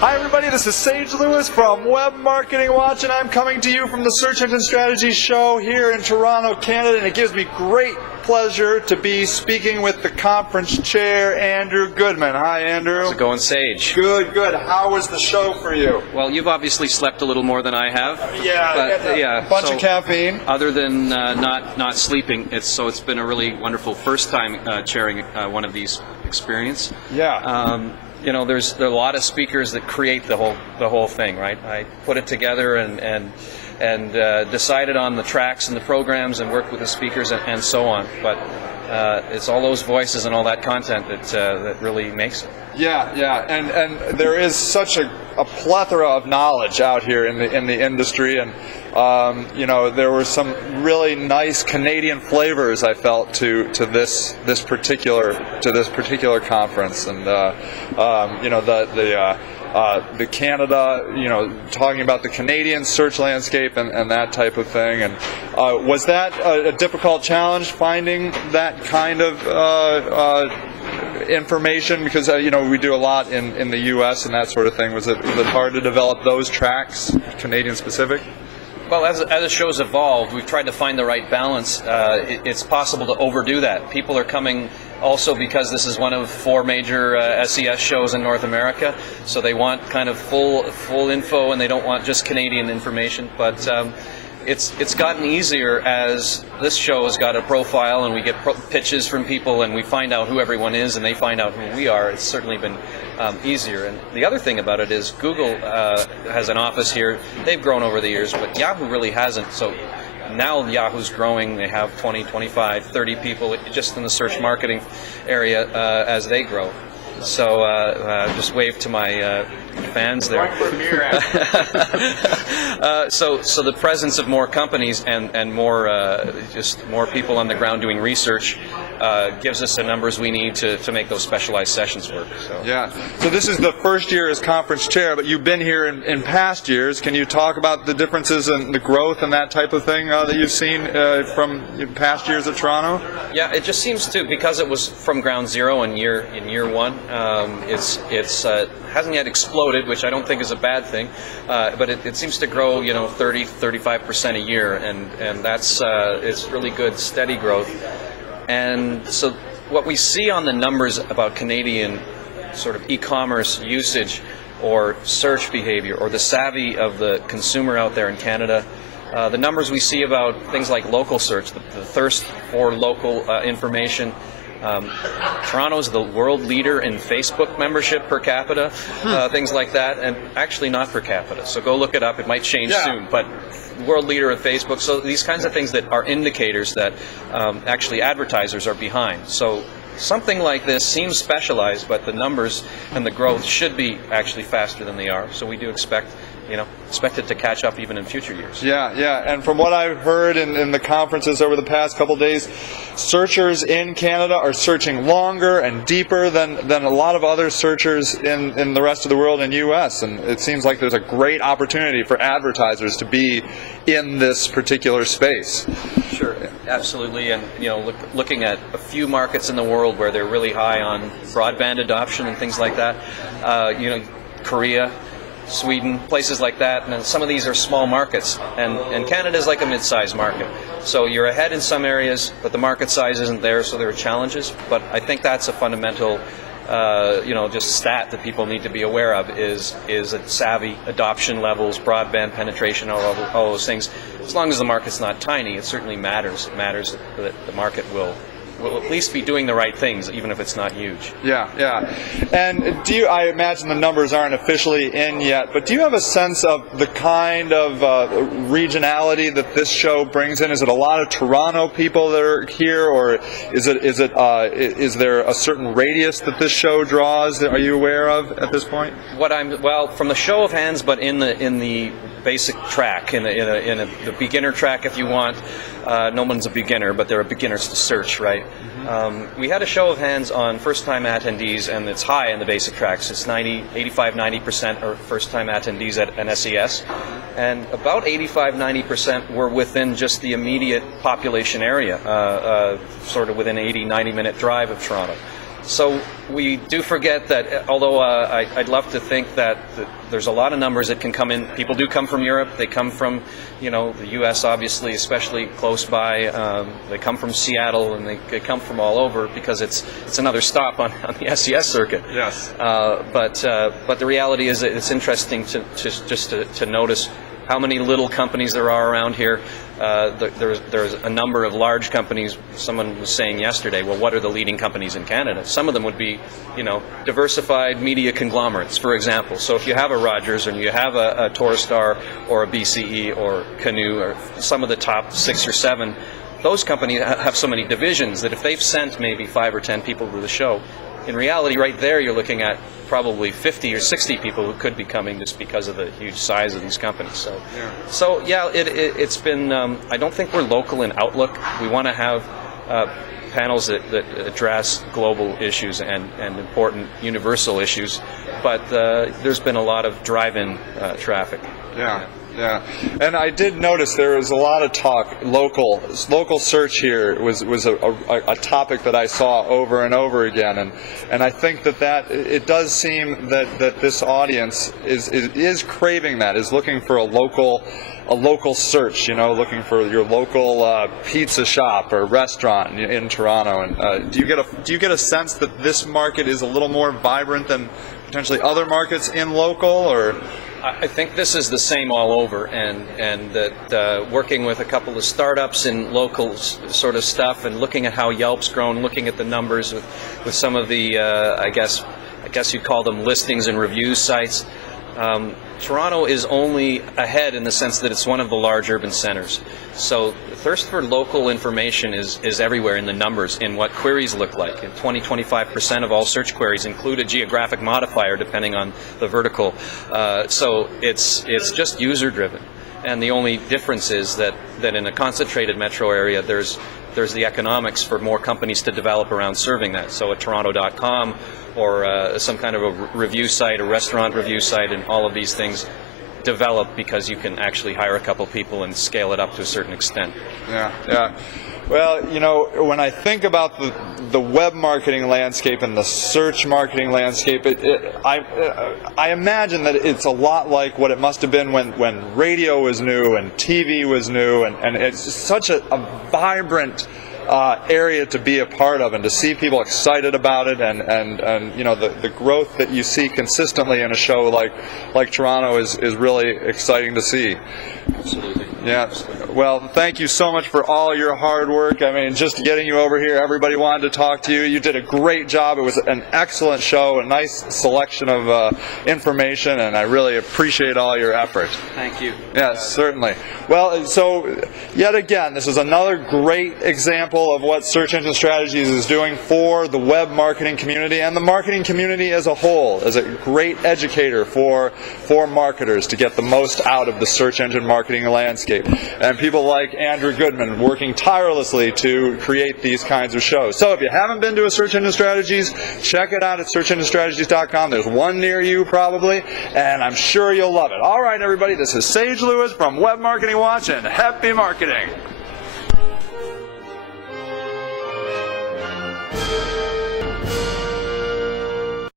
Hi everybody, this is Sage Lewis from Web Marketing Watch, and I'm coming to you from the Search Engine Strategy Show here in Toronto, Canada, and it gives me great pleasure to be speaking with the conference chair, Andrew Goodman. Hi, Andrew. How's it going, Sage? Good, good. How was the show for you? Well, you've obviously slept a little more than I have. Yeah, bunch of caffeine. Other than not sleeping, it's been a really wonderful first time chairing one of these experience. Yeah. There are a lot of speakers that create the whole thing, right? I put it together and decided on the tracks and the programs and worked with the speakers and so on. But it's all those voices and all that content that really makes it. Yeah, and there is such a plethora of knowledge out here in the industry, and there were some really nice Canadian flavors I felt to this particular conference, and the Canada, talking about the Canadian search landscape and that type of thing. And was that a difficult challenge, finding that kind of information? Because we do a lot in the U.S. and that sort of thing. Was it hard to develop those tracks, Canadian specific? Well, as the show's evolved, we've tried to find the right balance. It's possible to overdo that. People are coming also because this is one of 4 major SES shows in North America, so they want kind of full info, and they don't want just Canadian information. But it's gotten easier as this show has got a profile, and we get pitches from people, and we find out who everyone is, and they find out who we are. It's certainly been easier. And the other thing about it is Google has an office here. They've grown over the years, but Yahoo really hasn't. So now Yahoo's growing. They have 20, 25, 30 people just in the search marketing area as they grow. So just wave to my fans there. So the presence of more companies and more just more people on the ground doing research gives us the numbers we need to make those specialized sessions work. So. Yeah. So this is the first year as conference chair, but you've been here in past years. Can you talk about the differences in the growth and that type of thing that you've seen from past years at Toronto? Yeah, it just seems to, because it was from ground zero in year one. It's hasn't yet exploded, which I don't think is a bad thing, but it seems to grow 30-35% a year, and that's it's really good, steady growth. And so what we see on the numbers about Canadian sort of e-commerce usage or search behavior or the savvy of the consumer out there in Canada, the numbers we see about things like local search, the thirst for local information. Toronto's the world leader in Facebook membership per capita, things like that, and actually not per capita. So go look it up. It might change soon, but world leader at Facebook. So these kinds of things that are indicators that actually advertisers are behind. So something like this seems specialized, but the numbers and the growth should be actually faster than they are. So we do expect it to catch up even in future years. Yeah. And from what I've heard in the conferences over the past couple days, searchers in Canada are searching longer and deeper than a lot of other searchers in the rest of the world and U.S. And it seems like there's a great opportunity for advertisers to be in this particular space. Sure, absolutely. And looking at a few markets in the world where they're really high on broadband adoption and things like that, Korea, Sweden, places like that, and some of these are small markets, and Canada is like a mid-sized market. So you're ahead in some areas, but the market size isn't there, so there are challenges. But I think that's a fundamental, just stat that people need to be aware of is a savvy adoption levels, broadband penetration, all those things. As long as the market's not tiny, it certainly matters. It matters that the market will at least be doing the right things, even if it's not huge. Yeah. And I imagine the numbers aren't officially in yet, but do you have a sense of the kind of regionality that this show brings in? Is it a lot of Toronto people that are here, or is there a certain radius that this show draws? Are you aware of at this point? From the show of hands, but in the basic track, in the beginner track, if you want. No one's a beginner, but there are beginners to search, right? We had a show of hands on first-time attendees, and it's high in the basic tracks. It's 85-90% are first-time attendees at an SES, and about 85-90% were within just the immediate population area, sort of within 80-90 minute drive of Toronto. So we do forget that, although I'd love to think that there's a lot of numbers that can come in. People do come from Europe. They come from, the U.S. obviously, especially close by. They come from Seattle, and they come from all over because it's another stop on the SES circuit. Yes. But the reality is that it's interesting to notice how many little companies there are around here. There's a number of large companies. Someone was saying yesterday, well, what are the leading companies in Canada? Some of them would be, diversified media conglomerates, for example. So if you have a Rogers and you have a Torstar or a BCE or Canoe or some of the top 6 or 7, those companies have so many divisions that if they've sent maybe 5 or 10 people to the show, in reality, right there, you're looking at probably 50 or 60 people who could be coming just because of the huge size of these companies. So it's been. I don't think we're local in outlook. We want to have panels that address global issues and important universal issues. But there's been a lot of drive-in traffic. Yeah, and I did notice there was a lot of talk. Local search here was a topic that I saw over and over again, and I think that it does seem that this audience is craving that, is looking for a local search, looking for your local pizza shop or restaurant in Toronto. And do you get a sense that this market is a little more vibrant than potentially other markets in local, or? I think this is the same all over, and that working with a couple of startups in local sort of stuff, and looking at how Yelp's grown, looking at the numbers with some of the I guess you'd call them listings and reviews sites. Toronto is only ahead in the sense that it's one of the large urban centers. So the thirst for local information is everywhere in the numbers, in what queries look like. 20-25% of all search queries include a geographic modifier depending on the vertical. So it's just user driven. And the only difference is that in a concentrated metro area, there's the economics for more companies to develop around serving that. So a Toronto.com or some kind of a review site, a restaurant review site, and all of these things develop because you can actually hire a couple people and scale it up to a certain extent. Yeah. Well, when I think about the web marketing landscape and the search marketing landscape, I imagine that it's a lot like what it must have been when radio was new and TV was new, and it's just such a vibrant area to be a part of, and to see people excited about it, and the growth that you see consistently in a show like Toronto is really exciting to see. Absolutely. Yeah. Well, thank you so much for all your hard work. I mean, just getting you over here, everybody wanted to talk to you. You did a great job. It was an excellent show, a nice selection of information, and I really appreciate all your effort. Thank you. Yes, certainly. Well, so yet again, this is another great example of what Search Engine Strategies is doing for the web marketing community and the marketing community as a whole, as a great educator for marketers to get the most out of the search engine marketing landscape. And people like Andrew Goodman working tirelessly to create these kinds of shows. So if you haven't been to a Search Engine Strategies, check it out at searchenginestrategies.com. There's one near you probably, and I'm sure you'll love it. All right, everybody, this is Sage Lewis from Web Marketing Watch, and happy marketing.